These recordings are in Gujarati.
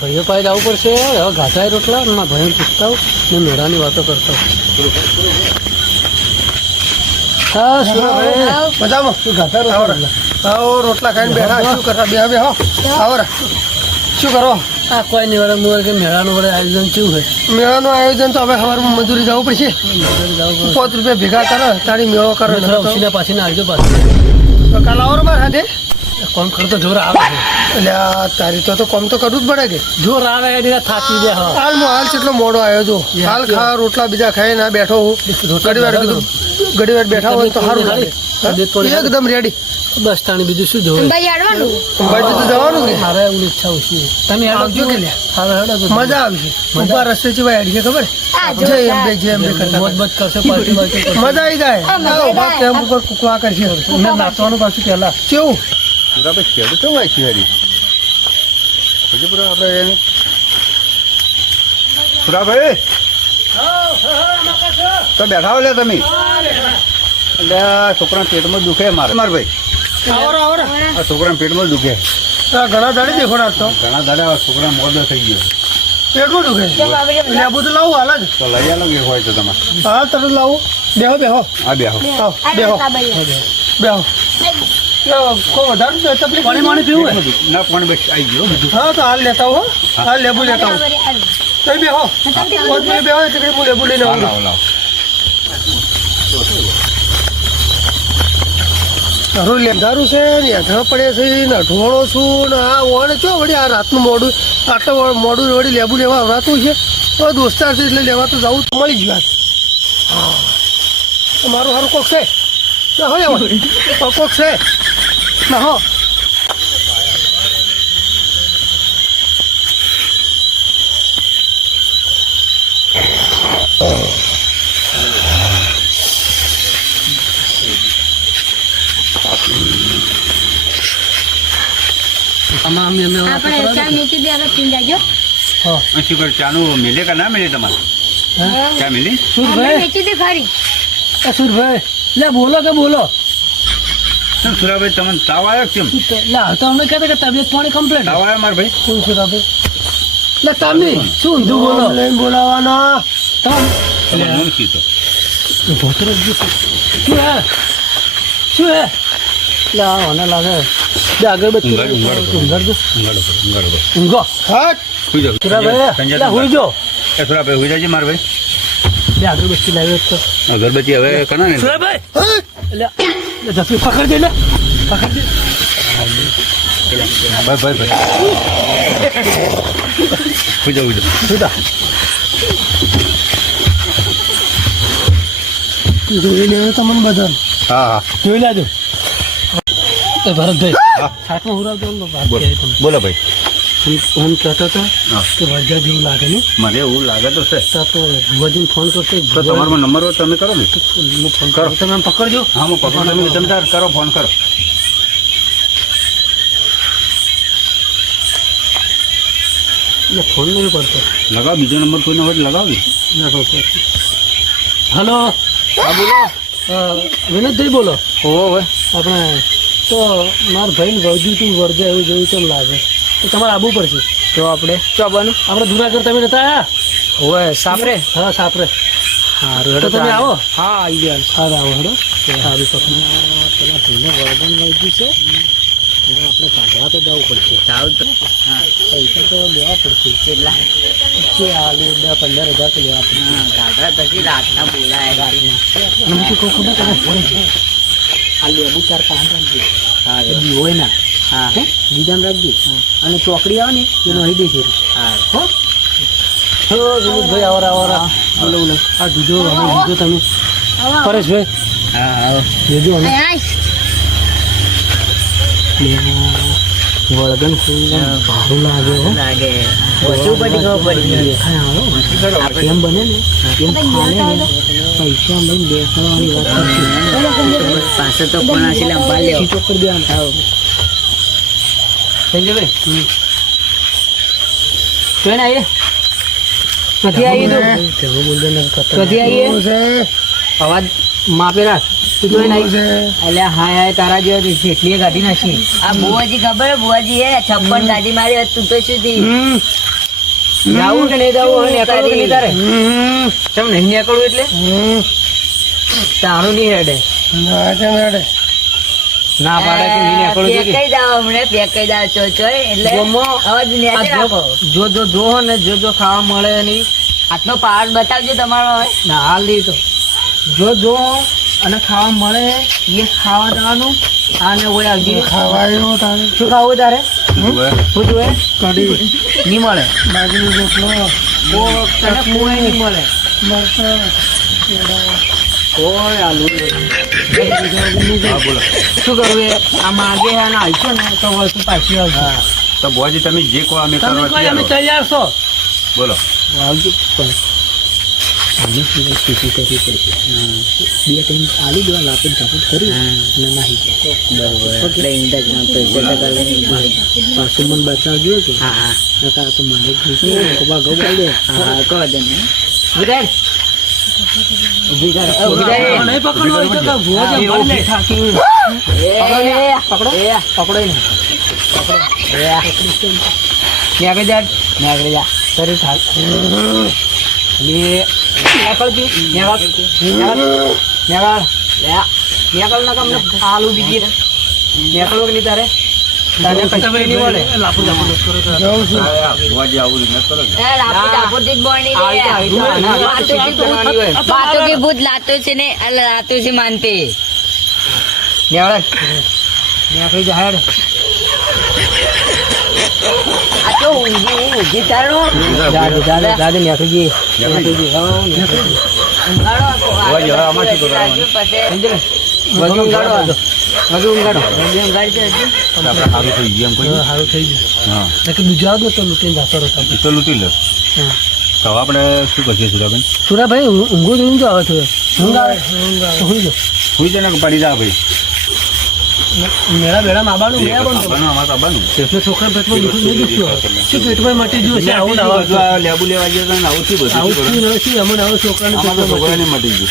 ભાઈઓ પાસે જવું પડશે. હવે ઘાસાય રોટલા મારા ભાઈને પૂછતા હોઉં ને મેળાની વાતો કરતા હોઉં. હા સુરાભાઈ મજામાં શું ઘાસા રોટલા? આવો રોટલા ખાઈને બેઠા શું કરવા બેહો આવો શું કરો? આ કોઈ નહીં વળે મોર કે મેળાનું વળે આયોજન કેવું હોય? મેળાનું આયોજન તો હવે સવારમાં મજૂરી જવું પડશે. ₹5 ભેગા કરે તારી મેળો કરે ઉછીના પાછી આવજો પાછું. કાલ આવો મારા હાથે કોમ કરતો જોર આવે છે. એટલે તારી તો કોમ તો કરવું જ પડે કે જોર આવે એટલે થાકી દે. હા હાલ કેટલો મોડો આવ્યો જો હાલ ખા રોટલા બીજા ખાઈ ના બેઠો હું ઘડી વાર બેઠા હોય તો સારું લાગે. એકદમ રેડી બસ તાણી બીજું શું જોવે? અંબાજી તો જવાનું કે મારે એવું ઈચ્છા ઓછી છે. તમે આવજો કે લે મજા આવશે. ઉપર રસ્તે ચીવાય અડીએ ખબર જય અંબે કરતા મોજ મોજ કરશે પાર્ટી પાર્ટી કરશે. મજા આવી જાય કેમ્પ ઉપર કુકવા કરશે મેં નાચવાનું પાછું પહેલા કેવું સુરાભાઈ ખેડૂત કેવું આવી છીએ હજી પૂરા આપણે સુરાભાઈ તો બેઠા હો લે તમે એટલે છોકરાના પેટમાં દુખે મારે ભાઈ આ છોકરાના પેટમાં દુખે ઘણા દાડી દેખો નાખતો ઘણા દાડા છોકરા મોડો થઈ ગયો પેટમાં દુખે લેબુ તો લાવું હાલ જ તો લઈ આલો કે હોય તો તમારે હા તરત લાવું બેહો હા બેહો કોઈ વધારે તકલીફ પાણી પીવું હોય? ના પણ બસ આવી ગયો બધું હા તો હાલ લેતા હો હાલ લેબુ લેતા હો કઈ બેહો બેહો એટલે હું લેબુ લઈને આવું લાવો લાવો તારું લેંધારું છે ને અધા પડે છે ને અઢવાણો છું ને આ ઓને ચો વળી આ રાતનું મોડું આટલું મોડું વળી લેબુ લેવા આવરાતું છે તો દોસ્તાર છે એટલે લેવા તો જવું મળી જ વાત. હા મારું સારું કોક છે ના હોય કોક છે ના હો ચાનું મિલે કે ના મિલે તમારે ચા મિલી સુરભાઈ લે બોલો કે બોલો. સુરાભાઈ તમને તાવ આવ્યો કેમ લા તો અમે કહેતા કે તબિયત પાણી કમ્પ્લીટ. તાવ આવ્યો મારા ભાઈ શું છે રાબે લે તમે શું ઊંધું બોલો? લઈને બોલાવાના તમારું નામ શું છે? શું હે શું હે? લા મને લાગે બે અગરબત્તી ઊંઘો. હટ સુઈ જાઓ સુરાભાઈ લે હુઈ જો. એ સુરાભાઈ હુઈ જાજે મારા ભાઈ બે અગરબત્તી લાવ્યો તો અગરબત્તી હવે કના ને સુરાભાઈ લે જફી પકડ દે લે પકડ દે. ભાઈ હુઈ જાઓ સુધા જોઈ લેવું તમને બધા હા જોઈ લેજો. એ ભરતભાઈ હા. સાતમાં હુરાવતો વાત બોલો કહે તમને. બોલો ભાઈ હું કહેતો હતો હા. કે વરજા જેવું લાગે ને મને એવું લાગે તો છે તો ભુવાજીને ફોન કરતો તો તમારો નંબર હોય તમે કરો ને હું ફોન કરો. કરું તમે આમ પકડજો. હા હું પકડો તમે તાર કરો ફોન કરો એટલે ફોન નહીં કરતો. લગાવો બીજો નંબર કોઈનો હોય તો લગાવો ને ના કરતો. હલો હા બોલો વિનોદભાઈ બોલો. ઓહો આપણે તો મારા ભાઈને વળગ્યું હતું વળજા એવું જોયું કેમ લાગે તો તમારે આવવું પડશે. તો આપણે ચોબાનું આપણે જુનાગઢ તમે નતા આવ્યા? હવે સાપરે હા સાપરે. સારું તો તમે આવો. હા આવી ગયા હા આવો હેડો સારી પકડી. પેલા ભાઈને વળગણ વાગ્યું છે એને આપણે કાઢવા તો જવું પડશે. પૈસા તો લેવા પડશે. કેટલા છે આ 15,000 તો લેવા પડશે. અને બીજું કોઈ ખબર તમે ફોન છે આ લેબુ 4-5 રાખજો. બધી હોય ના બીજાને રાખજો. અને ચોકડી આવે ને એનો અહીં દે છે. વિનોદભાઈ આવરા બોલો બોલો. આ દીધો અમે દીધો તમે પરેશભાઈ હા દેજો અમે વળગન ભારું લાગે હો. એમ બને ને એમ ખાલે ને પૈસા લઈને બેસવાની વાત કરશે. પાસે તો કોણ હશે અંબાલ્યો ચોકડી દેવાનું સંજયભાઈ જોઈને આવીએ કથી આવીએ તો કથી આવીએ અવાજ માપે રાખ તું જોઈ નહીં છે. અલ્યા હાય હાય તારા જેવા જેટલી ગાડી નાખી આ બુઆજી ખબર હે? બુઆજી હે 56 ગાડી મારી હોત તું તો શું થઈ? જાવું કે નહીં જાવું હવે નીકળવું કે નહીં તારે કેમ નહીં નીકળવું એટલે તારું નહીં હેડે ના છે મેડે. ના પાડે કે નહીં નીકળવું જોઈએ કે? પેકાઈ જાવ હમણાં પેકાઈ જાવ ચોય એટલે જોમાં અવાજ ન્યાચે રાખો. જો હો ને જો ખાવા મળે નહીં આટલો પાવર બતાવજો તમારો હવે. ના હાલ નહીં તો જો અને ખાવા મળે એ ખાવા જવાનું આને ઓય આવજે ખાવાયો તારે. શું ખાવું તારે શું જોવે કઢી નહીં મળે બાજરી રોટલો તને કોઈ નહીં મળે મરચાં કોઈ આલુ હા બોલો શું કરવું એ આ માગે હે ને આવશો ને તો વસ્તુ પાછી આવશે તો બુઆજી તમે જે કહો અમે તમે કરવા કોઈ અમે તૈયાર હો. તૈયાર છો. બોલો આવજો પણ આની સિવાય સ્થિતિ કરવી પડશે બે ટાઈમ આલુ દેવા લાપડ ઝાપડ કરી અને નાહી જાય બરોબર એટલે ઇન્ડકના પૈસા પાછું મને બચાવજો કે હા હા તો મને જ ગૌ બોલ દે હા કહો દે ને વિરાટ ઉભી કર નહીં પકડો હોય તો કાં ભૂવા જેમ ભરી લે. પકડો પકડો ને આગળ જા સરી થાલ ના કામ આલુ બીજી નેકળો કે નહીં તારે તારે કશું નહીં મળે લાપુ જાપુ નથી કરો તો. જાઉં છું. બુઆજી આવું નહીં કરો ને. એ લાપુ ટાપુથી જ બોલની લે. બાતો કે ભૂત લાતો છે ને આ લાતો છે માનતે. નેકળી જાય આ તો ઊંઘી ચાલો. દાદા નેકળી ગઈ ઊંઘાડો આપો. બુઆજી હવે આમાં શું કરવાનું? પછી વધુ ઊંઘાડો ઊંઘાડી છે હજી. આપણે સારું થઈ ગયું એમ કહ્યું? સારું થઈ ગયું. હા નકર બીજું આવો તો લૂંટીને જતો રહો તમે. એ તો લૂંટી લો તો હવે આપણે શું કરીએ સુરાબેન? સુરાભાઈ ઊંઘો જોઈને જો આવે છે. ઊંઘ આવે તો સુઈ જાઓ. સુઈ જાય ને પડી જા ભાઈ. મેળા બેડા માબાનું મેળા બંધ કરો. આવવાનું અમારે તો આવવાનું. એટલે છોકરા પેટમાં દુખું નહીં દુખ્યું હવે. શું પેટમાં મટી ગયું છે? આવું ને આવું. બધું આ લેબુ લેવા જઈએ તો આવું થયું બધું. આવું શું થયું ને હવે શું એમાં ને હવે છોકરાને આમાં તો પેટમાં છોકરાને મટી ગયું.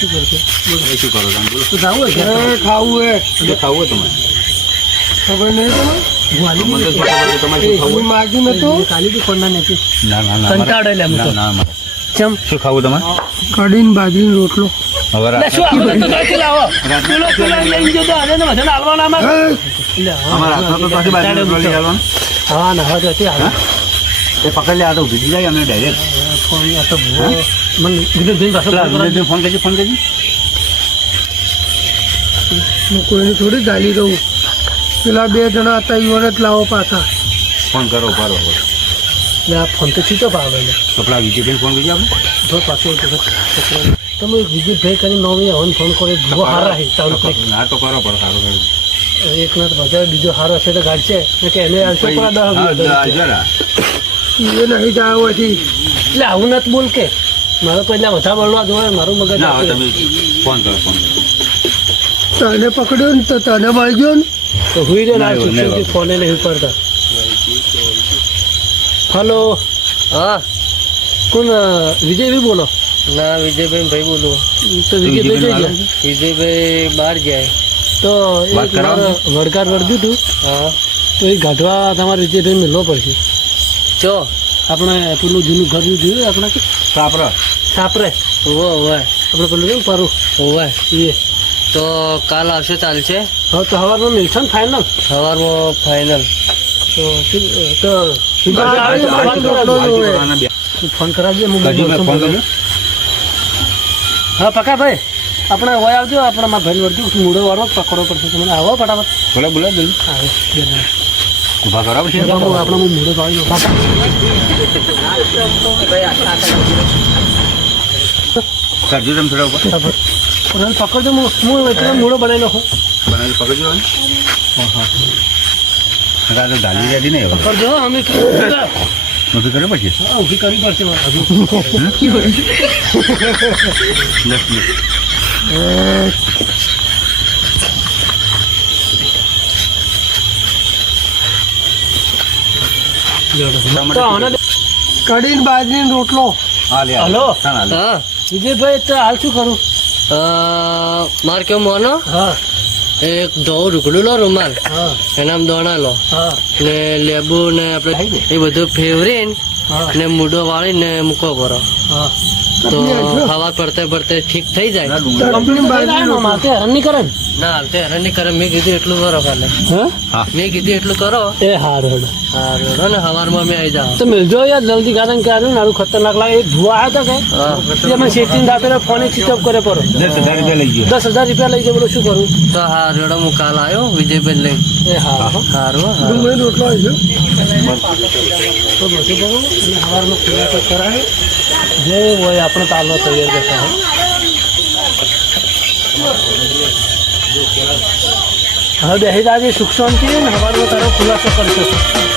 શું કરશે? હવે શું કરો તમે બોલો? તો જાવું હોય ઘરે ખાવું હોય જે ખાવું હોય તમારે. ખબર નહીં તમે ભુવાની મને તો શું ખબર છે તમારે શું ખાવું હોય? માગ્યું નતું. કાલી બી કોણ નથી ના ના ના કંટાળો એટલે એમ તો. ના ના મારે. કેમ શું ખાવું તમારે? કઢીને બાજરીનો રોટલો. હવે શું આપણે તો કાંઈથી લાવો? પેલો લઈને જતો આને ને બધાને હાલવાના આમાં. લે, હા, અમારા હાથમાં તો પાછી બાજરીનો રોટલો લઈ આવવાનો. હા ના હા જતી હાલ. એ પકડ લે આ તો ભીજી જાય અમને ડાયરેક્ટ. ફોન આ તો ભૂવો. મને કીધું જઈને પાછો ફોન કરાવી. ફોન કરજો ફોન કરજો. હું કોઈને થોડી ગાલી દઉં. પેલા બે જણા હતા એ વરત લાવો પાછા. ફોન કરો પારો લે આ ફોન તો છીતો પાવે ને. કપડા વિજયભાઈ ફોન કરજો આપણે. જો પાછો એક વખત તમે વિજયભાઈ કરીને નવી હવન ફોન કરો ભૂવો હારા હે ચાલુ કરી. ના તો કરો પણ સારું કર્યું. એક ના બધા બીજો હારો હશે તો ગાડશે ને કે એને આવશે પણ હા, જરા. એ નહીં જાવથી એટલે આવું નથી બોલ કે મારો કોઈ વધારે બોલવા જોવે મારું મગજ ના હવે તમે ફોન કરો ફોન કરો. તને પકડ્યો ને તો તને મળી ગયો ને તો હુઈ રહ્યો ના, એવું નહીં. ફોને નહીં કરતા. હલો હા કોણ વિજયભાઈ બોલો? ના વિજયભાઈ ભાઈ બોલું તો વિજયભાઈ જઈ ગયા. વિજયભાઈ બહાર જાય તો વાત એક કરાવો. મારે વડકાર વળગ્યું હતું હા તો એ ગાઢવા તમારે વિજયભાઈ મિલવો પડશે. ચો આપણે પેલું જૂનું ઘર જોયું આપણે સાપરા સાપરે હોવે આપણે પેલું કેવું પારું હોવે એ તો કાલ આવશે ચાલશે હવે તો સવારમાં મિલશે ને ફાઇનલ. સવારમાં ફાઇનલ તો ફોન કરાવજે હું હજુ મેં ફોન કર્યો. હા પકા ભાઈ આપણે હોય આવજો આપણે મારા ભાઈ વળજો મૂળો વાળો પકડવો પડશે તમને આવો ફટાફટ બોલો બોલો જલ્દી આવે ઉભા કરાવો છે આપણે હું મૂળો વાળી કરજો તમે થોડા ઉપર પકડજો હું એટલે મૂળો બનાવી નાખું. બનાવી પકડજો હવે. હા તો ડાલી રેડી નહીં હવે પકડજો અમે નથી કર્યો પછી ઊભી કરવી પડશે હજુ. લસ લસ. તો આને કઢીને બાજરીનો રોટલો. હા લે હલો. હા લે. હા વિજયભાઈ તો હાલ શું કરું? માર કેવું મોનો હા એક દો રૂગડું લો રૂમાલ હા એનામ દોણા લો હા ને લેબુ ને આપણે એ બધું ફેવરીને હા ને મૂડો વાળીને મૂકો પડો હા તો હવા પડતે પડતે ઠીક થઈ જાય કંપની માથે હેરાન નહીં કરે ને ના હાલ તે હેરાન નહીં કરે મેં કીધું એટલું કરો ખાલે હા મેં કીધું એટલું કરો એ હારું હારું ને સવારમાં મેં આવી જાઉં તો મિલજો યાર જલ્દી કારણ કે આનું નાડું ખતરનાક લાગે એક ભૂવા આવ્યા હતા કે અમે સેટિંગ આપેલો ફોને સ્વિચ ઓફ કરે પડો 10,000 રૂપિયા લઈ ગયો 10,000 રૂપિયા લઈ જાય બોલો શું કરું તો હારું હું કાલ આવ્યો વિજયભાઈ લઈ એ હારું હારું ડુંગળી રોટલો આવી ગયો તો બધું બહુ અને સવારમાં ખુલાસો કરાય જે હોય આપણે તાલવા તૈયાર કરતા હોય હવે બેસી આજે સુખ શાંતિ ને સવારમાં તારો ખુલાસો કરશે